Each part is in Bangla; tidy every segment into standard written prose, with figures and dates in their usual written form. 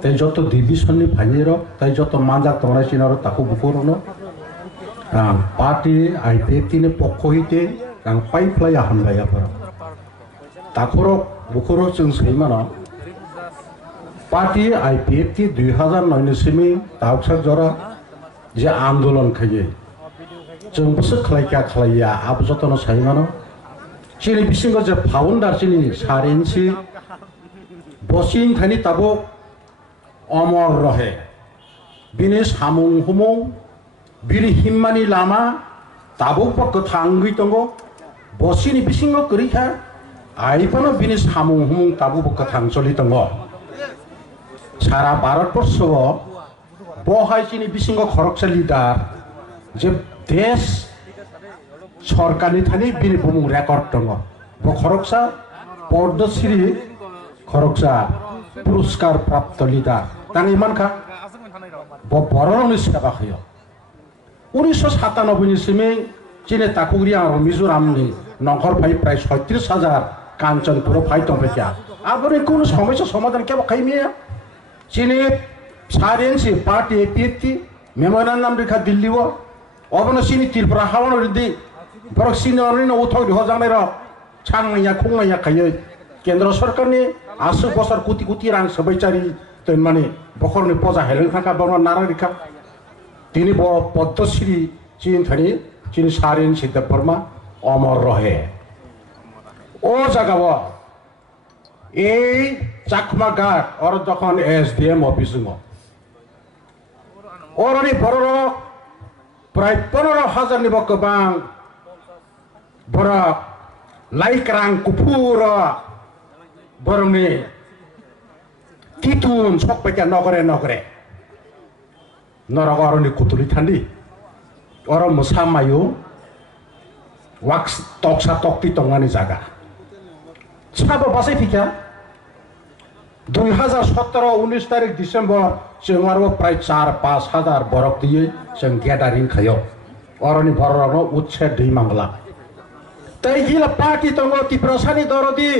tei joto division ni phainiro tei joto manjak tongnai chinaro taku bukorono rang party IPFT ni pokho hite rang paiplaya hanbaya paro takoro bukoro chung seimano party IPFT 2009 ni simi tauksak jora je andolon khaye chung busu khlaika khlaiya abo jotono saimano chini bisingo je founder chini sarensi bosin thani tabo অমর রহে বিনি সামুং হুমুং বিনি হিম্মানি লামা তাবুক পক্ষ থাঙ্গি দङ বসিনি বিসিঙ্গ করিখা আইপানো বিনি সামুং হুমুং তাবু পক্ষ থাংচলি দङ সারা ভারতবর্ষ বহাইচিনি বিসিঙ্গ খরকসা লিডার যে দেশ সরকারনি থানি বিনি বুমুং রেকর্ড দङ ব খরকসা পদ্মশ্রী খরকসা পুরস্কার প্রাপ্ত লিডার তাং ইমানখা বড়রংনি সেবা খায় 1997 ni simi chine takugri ang Mizoram ni নংখর ফাই প্রায় ৩৭,০০০ কাঞ্চনপুর ফাই টংফেকিয়া আপনি কোন সমস্যা সমাধান কেব খাইমিয়া চিনি সারেন্সি পার্টি এপিএফটি মেমোরান্ডাম রেখা দিল্লিও অবন চিনি ত্রিপুরা হাওয়ান রিদি বরক সিনিয়রনি উথক হজাংনাই র ছাংমাইয়া খুংমাইয়া খাইয়ে কেন্দ্র সরকারনি আসু বছর কোটি কোটি রাং সবাইচারি তৈন মানে বখরনি পজা হেলেন থাকা বর্মা নারা রেখা তিনি পদ্মশ্রী চীন থানি চিনি সারেন্সি দেববর্মা অমর রহে ও জায়গা এই চাকমা ঘাট ওর যখন SDM অফিস ওরনি বড় প্রায় 15,000 নিব গোবাং বড় লাইকরাং কুপুর বরংনি তিতুন সকবাইকা নগরে নগরে নরক অরনি কুতুলি থান্দি অর মোসা মায়ু ওয়াক্স তকসা তক্তি টংনানি জায়গা সাবো বাসাই ফিকা 2017-19 তারিখ ডিসেম্বর जों आरो प्राय 4-5 हाजार बरफ दियै जों गेदारिं खायो अरनि बरनो उच्छे दै मांगला तै गिला पार्टी दङ तिप्रसानि दरदि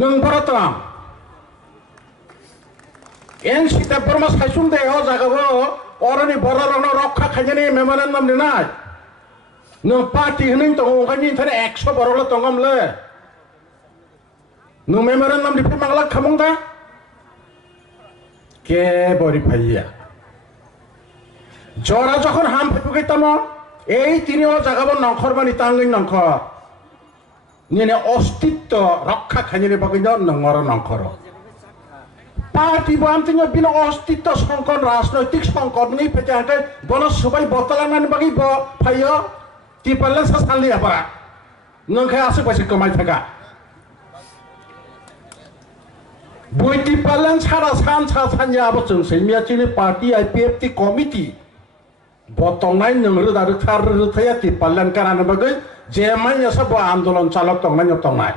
नों बरतम एनसि दा बर्मा साइसुम दे अ जागाबो अरनि बरनो रक्षा खायनि मेमोरेन्डाम दिनाय नों पार्टी हनै दङ ओंखायनि थाने 100 बरल दङमले नों मेमोरेन्डाम दिफै मांगला खामंदा কে বরি ভাইয়া জরা যখন হাম ফেপুকাইতাম এই তিনিও জাগাবো নখর বানি তাঙ্গই নখর নিয়ে অস্তিত্ব রক্ষা খাইনি বাকিন নঙর নখর পার্টি বাম তিনি বিনা অস্তিত্ব সংকট রাজনৈতিক সংকট নেই ফেতে হাতে বন সবাই বতলানানি বাকি ফাইয় টিপাল্লা সাসালি আবা নংখাই আসে পয়সা কমাই থাকা বইটি পালেন সারা सान सानया अब जों सैमिया चिनि पार्टी आईपीएफटी कमिटी बतंनाय नंगरो दारु थार रुथाया ति पालेन कारान बगै जेमाय सब आंदोलन चालक तंनाय तंनाय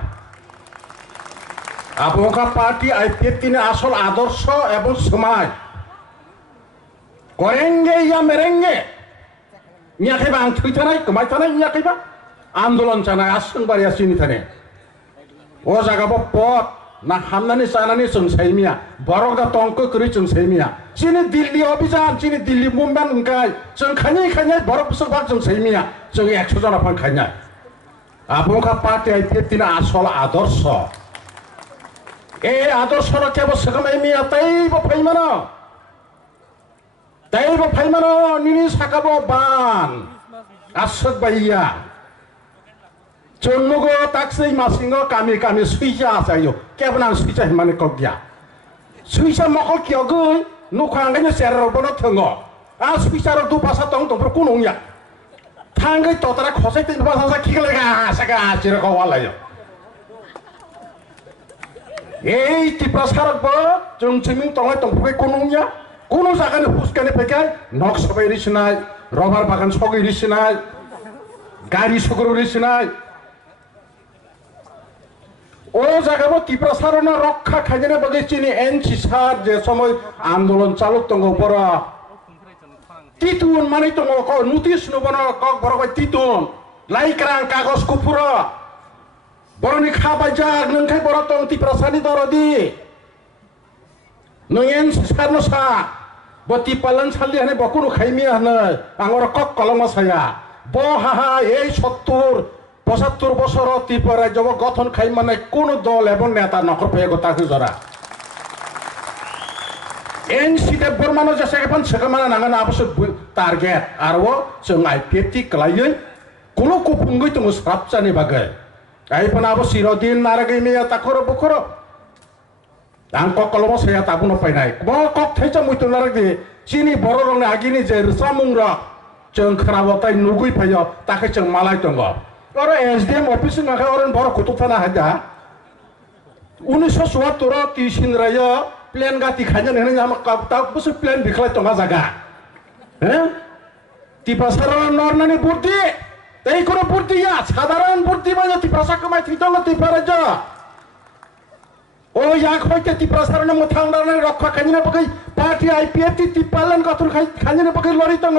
आपका पार्टी आईपीएफटी ने आसल आदर्श एवं समाज करेंगे या मेरेंगे नियाखैबा आं थैथानाय कमायथानाय नियाखैबा आंदोलन जानाय आसंबारिया चिनि थाने ओ जागाबो पद ना हामनानै जानानै जों सैमिया बरगदा टंक करि जों सैमिया चिनि दिल्ली अभियान चिनि दिल्ली मुभमेन्ट उनकाय जों खायनै खायनै बरग सभा जों सैमिया जों 100 जना फान खायनाय आपका पार्टी आईपीएफटी ना आसल आदर्श ए आदर्श र केबो सगमाइमिया तैबो फाइमानो निनि साकाबो बान आसक बाइया जोंनुगो ताक्सै मासिंगो कामी कामी सुइजा आसायो केबना सुइजा हिमाने कगया सुइजा मखल कियगै नुखांगायनो सेररबनो थंगो आ सुइजा र दु पासा तंग तंफ्र कुनंया थांगै ततरा खसै तिन पासा किगलेगा आसागा आजिर कवालायो এই टिप्रसारबो जों चिमिं तंगाय तंफ्रकै कुनंया कुनो जागानि हुसकानि फैखाय नक सबाय रिसिनाय रबार बागान सगै रिसिनाय गाड़ी सगरो रिसिनाय ও জায়গাবো টিপ্রাসারণ রক্ষা খাইজনে বগে চিনি এনসি সার যে সময় আন্দোলন চালক দङ বড় তিতুন মানে দङ ক নোটিস নবন কক বড় তিতুন লাইক্রাং কাগজ কুপুর বড়নি খাবাই যা নংখাই বড় দङ টিপ্রাসানি দরদি nungen sarno sa boti palan salli hane bokunu khaimi hane angora kok kolong saya bo haha এই 70-75 বছর ত্রিপুরা রাজ্য গঠন খাই মানে কোন দল এবং নেতা নকর পেয়ে কথা জরা এনসিতে বর্মানো যে সেখান সেখানে নাঙ্গানা আবশ্যক টার্গেট আর ও जों আইপিএফটি ক্লাইयै কোন কুপুঙ্গই তো সাবচানি বাগে আইপনা আবো সিরদিন নারাগৈ মিয়া তাখর বখর आं कक कलम saya tabuno painai mo kok thaisa muitu naragi chini boro rong agini je samung ra जों खराबताय नुगुइ फायो ताके जों मालाय दङ और एसडीएम ऑफिस नाखा और बरो कुतु थाना हाजा 1974 तिसिन रायो प्लेन गाति खाजन हेन जाम ता बुसु प्लेन बिखलाय दङ जागा हे तिपासार नरनानि बुर्ति तै कोन बुर्ति या साधारण बुर्ति बाय तिपासा कमाय थिदङ तिपाराज ओ याक होइते तिपासारन मथांदारन रक्षा खाजिना पकै पार्टी आईपीएफ तिपालन गथुर खाजिना पकै लरि दङ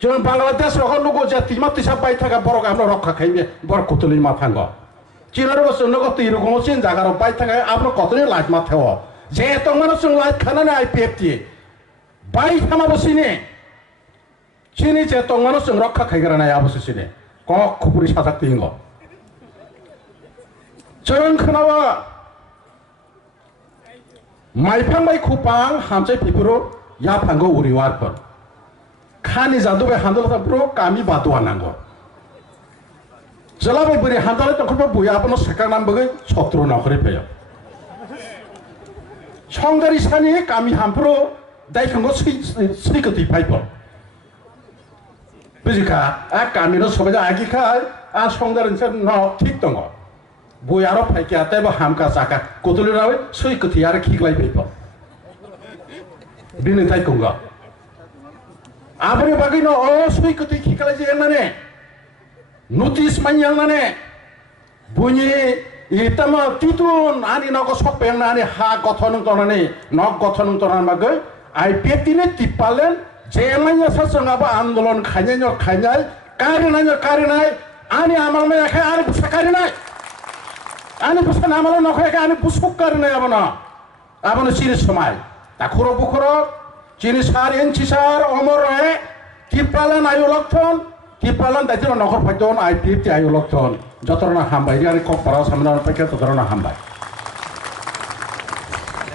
जों बांग्लादेश रखन नुगो जे तिमा तिसा बाय थाका बरक आमनो रक्षा खाइबे बर कुतुलि माथांग चिनारो बसनो गति रुगो सिन जागारो बाय थाका आमनो कतनि लाइट माथाव जे तंगनो जों लाइट खानाने आईपीएफ ति बाय थामा बसिने चिनि जे तंगनो जों रक्षा खाइगराना आबसिने क खुपुरि साजाक तिंग जों खोनावा माइफां बाय खुपां हामसे पिपुरो या फांगो उरिवारफोर खानी जादु बे हांदल ब्रो कामी बादुआ नांगो जला बे बरे हांदल तखबो बुया आपनो सकार नाम बगै छत्रु नखरे पेयो संगारी सानि कामी हामप्रो दाइखंगो सै गति फाइपो बुजिका आ कामिनो सबजा आगिखा आ संगारन से न ठीक दङ बुयारो फाइके आतेबो हामका जाका कुतुलि रावे सै गति आरो खिगलाय पेयो बिनि ताइखंगा आबरे बागैनो असुइ कति खिखालाय जेंनाने नोटिस माइयांनाने बुनि इतामा तितुन आनि नगो सकपेंनाने हा गठन तनाने नग गठन तनान बागै आईपीएफ तिने तिपालेन जेमाइया ससंगाबा आन्दोलन खायनाय कारिनाय आनि आमालमे आखाय आनि बुसा कारिनाय आनि बुसा नामाल नखाय आनि बुसुक कारिनाय आबनो सिरि समाय ताखुरो बुखुरो चीनी सार एनसी सार अमर रहे तिपालन आयु लक्षण तिपालन दायित्व नखर फाइदन आईपीएफ आयु लक्षण जतरना हामबाय आरो ककपारा सामना पैके ततरना हामबाय